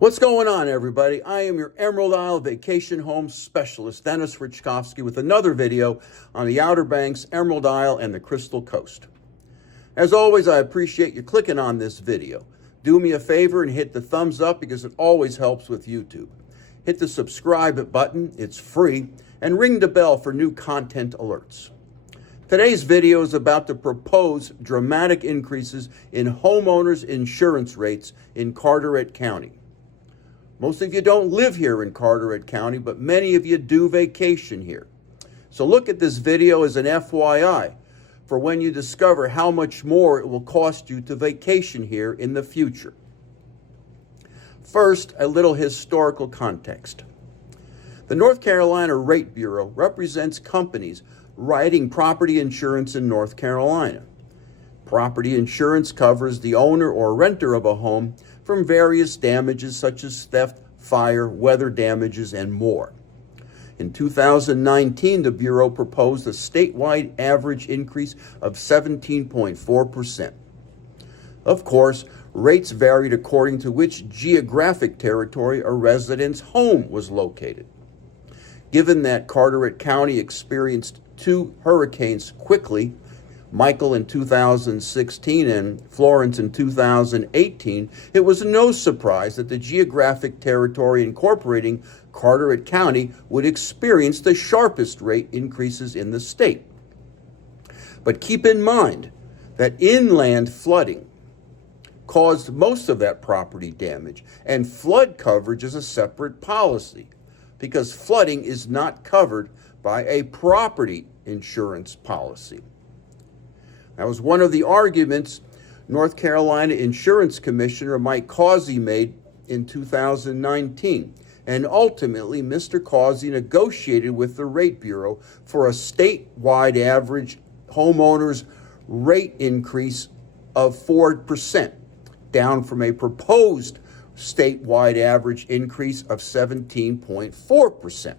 What's going on, everybody? I am your Emerald Isle Vacation Home Specialist, Dennis Richkovsky, with another video on the Outer Banks, Emerald Isle, and the Crystal Coast. As always, I appreciate you clicking on this video. Do me a favor and hit the thumbs up because it always helps with YouTube. Hit the subscribe button, it's free, and ring the bell for new content alerts. Today's video is about the proposed dramatic increases in homeowners insurance rates in Carteret County. Most of you don't live here in Carteret County, but many of you do vacation here. So look at this video as an FYI for when you discover how much more it will cost you to vacation here in the future. First, a little historical context. The North Carolina Rate Bureau represents companies writing property insurance in North Carolina. Property insurance covers the owner or renter of a home from various damages such as theft, fire, weather damages, and more. In 2019, the Bureau proposed a statewide average increase of 17.4%. Of course, rates varied according to which geographic territory a resident's home was located. Given that Carteret County experienced two hurricanes quickly, Michael in 2016 and Florence in 2018, it was no surprise that the geographic territory incorporating Carteret County would experience the sharpest rate increases in the state. But keep in mind that inland flooding caused most of that property damage, and flood coverage is a separate policy because flooding is not covered by a property insurance policy. That was one of the arguments North Carolina Insurance Commissioner Mike Causey made in 2019. And ultimately, Mr. Causey negotiated with the Rate Bureau for a statewide average homeowners rate increase of 4%, down from a proposed statewide average increase of 17.4%.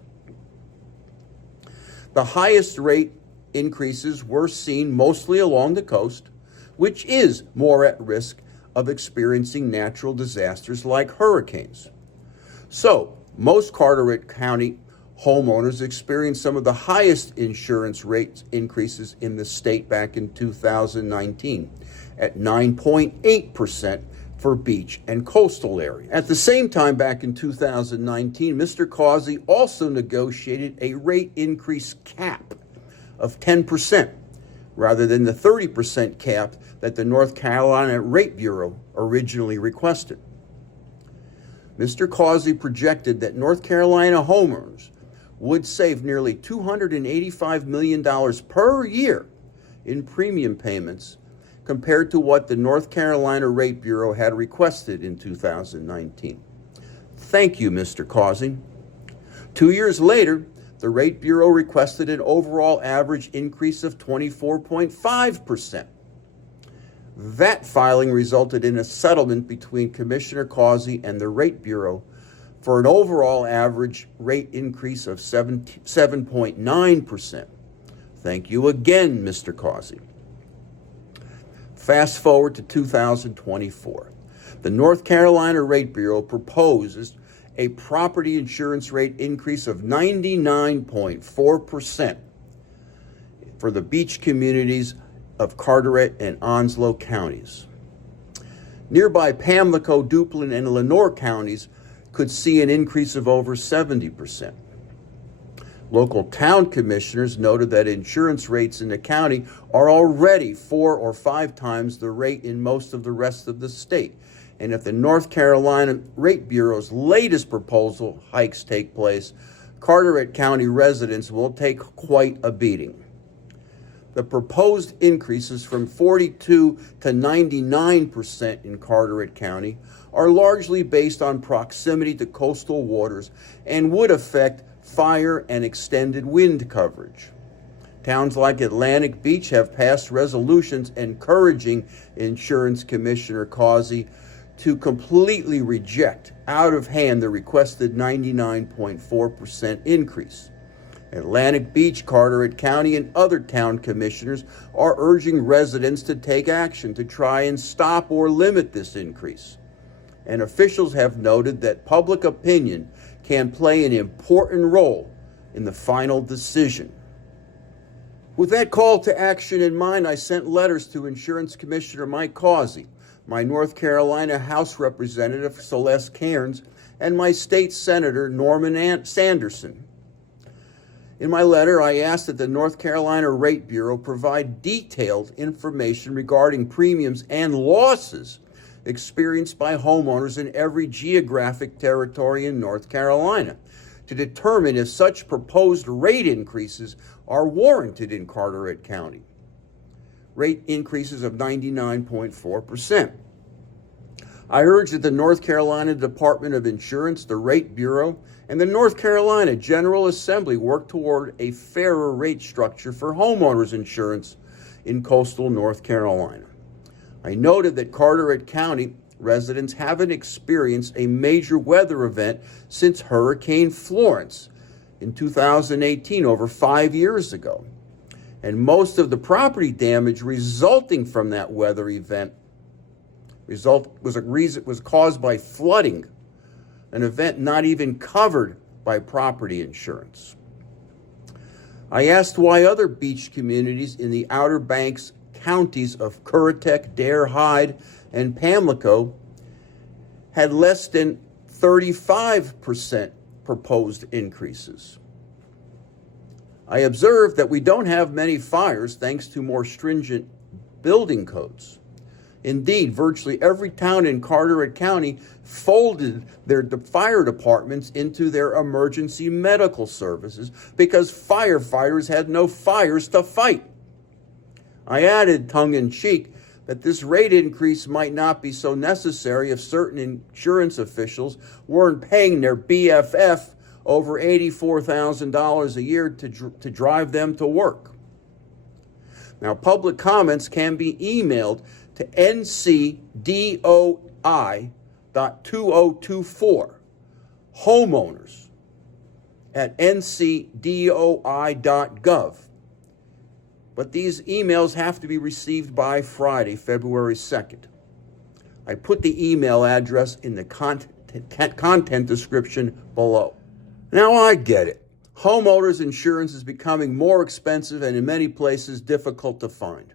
The highest rate increases were seen mostly along the coast, which is more at risk of experiencing natural disasters like hurricanes. So, most Carteret County homeowners experienced some of the highest insurance rate increases in the state back in 2019 at 9.8% for beach and coastal area. At the same time, back in 2019, Mr. Causey also negotiated a rate increase cap of 10%, rather than the 30% cap that the North Carolina Rate Bureau originally requested. Mr. Causey projected that North Carolina homeowners would save nearly $285 million per year in premium payments compared to what the North Carolina Rate Bureau had requested in 2019. Thank you, Mr. Causey. 2 years later, the Rate Bureau requested an overall average increase of 24.5%. That filing resulted in a settlement between Commissioner Causey and the Rate Bureau for an overall average rate increase of 7.9%. Thank you again, Mr. Causey. Fast forward to 2024. The North Carolina Rate Bureau proposes a property insurance rate increase of 99.4% for the beach communities of Carteret and Onslow counties. Nearby Pamlico, Duplin, and Lenoir counties could see an increase of over 70%. Local town commissioners noted that insurance rates in the county are already 4 or 5 times the rate in most of the rest of the state. And if the North Carolina Rate Bureau's latest proposal hikes take place, Carteret County residents will take quite a beating. The proposed increases from 42 to 99% in Carteret County are largely based on proximity to coastal waters and would affect fire and extended wind coverage. Towns like Atlantic Beach have passed resolutions encouraging Insurance Commissioner Causey to completely reject out of hand the requested 99.4% increase. Atlantic Beach, Carteret County, and other town commissioners are urging residents to take action to try and stop or limit this increase. and officials have noted that public opinion can play an important role in the final decision. With that call to action in mind, I sent letters to Insurance Commissioner Mike Causey, my North Carolina House Representative Celeste Cairns, and my state Senator Norman Sanderson. In my letter, I asked that the North Carolina Rate Bureau provide detailed information regarding premiums and losses experienced by homeowners in every geographic territory in North Carolina to determine if such proposed rate increases are warranted in Carteret County. Rate increases of 99.4%. I urge that the North Carolina Department of Insurance, the Rate Bureau, and the North Carolina General Assembly work toward a fairer rate structure for homeowners insurance in coastal North Carolina. I noted that Carteret County residents haven't experienced a major weather event since Hurricane Florence in 2018, over 5 years ago. And most of the property damage resulting from that weather event was caused by flooding, an event not even covered by property insurance. I asked why other beach communities in the Outer Banks counties of Currituck, Dare, Hyde, and Pamlico had less than 35% proposed increases. I observed that we don't have many fires thanks to more stringent building codes. Indeed, virtually every town in Carteret County folded their fire departments into their emergency medical services because firefighters had no fires to fight. I added, tongue-in-cheek, that this rate increase might not be so necessary if certain insurance officials weren't paying their BFF over $84,000 a year to drive them to work. Now, public comments can be emailed to ncdoi.2024, homeowners at ncdoi.gov. But these emails have to be received by Friday, February 2nd. I put the email address in the content description below. Now I get it. Homeowners insurance is becoming more expensive and in many places difficult to find.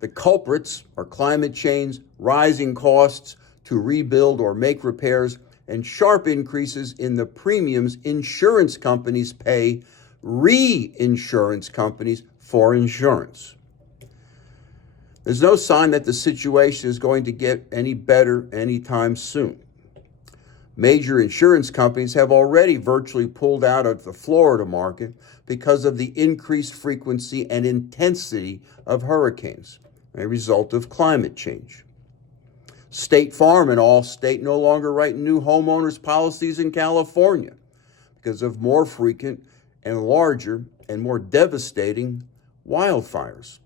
The culprits are climate change, rising costs to rebuild or make repairs, and sharp increases in the premiums insurance companies pay reinsurance companies for insurance. There's no sign that the situation is going to get any better anytime soon. Major insurance companies have already virtually pulled out of the Florida market because of the increased frequency and intensity of hurricanes, a result of climate change. State Farm and Allstate no longer write new homeowners policies in California because of more frequent and larger and more devastating wildfires,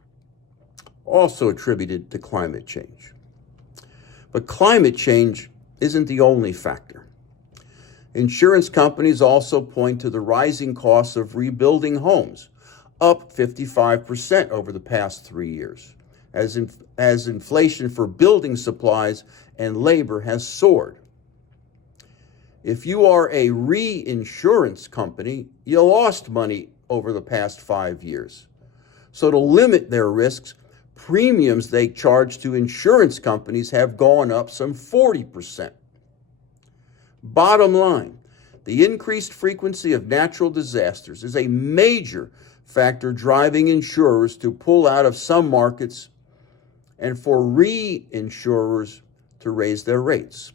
also attributed to climate change. But climate change isn't the only factor. Insurance companies also point to the rising costs of rebuilding homes, up 55% over the past 3 years, as inflation for building supplies and labor has soared. If you are a reinsurance company, you lost money over the past 5 years. So to limit their risks, premiums they charge to insurance companies have gone up some 40%. Bottom line, the increased frequency of natural disasters is a major factor driving insurers to pull out of some markets and for reinsurers to raise their rates,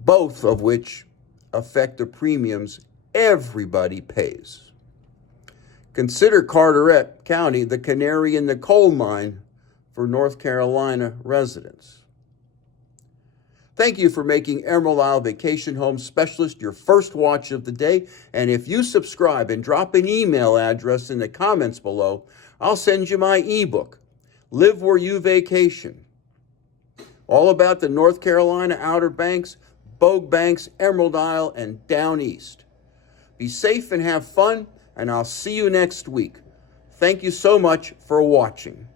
both of which affect the premiums everybody pays. Consider Carteret County the canary in the coal mine for North Carolina residents. Thank you for making Emerald Isle Vacation Home Specialist your first watch of the day. And if you subscribe and drop an email address in the comments below, I'll send you my ebook, Live Where You Vacation. All about the North Carolina Outer Banks, Bogue Banks, Emerald Isle, and down east. Be safe and have fun, and I'll see you next week. Thank you so much for watching.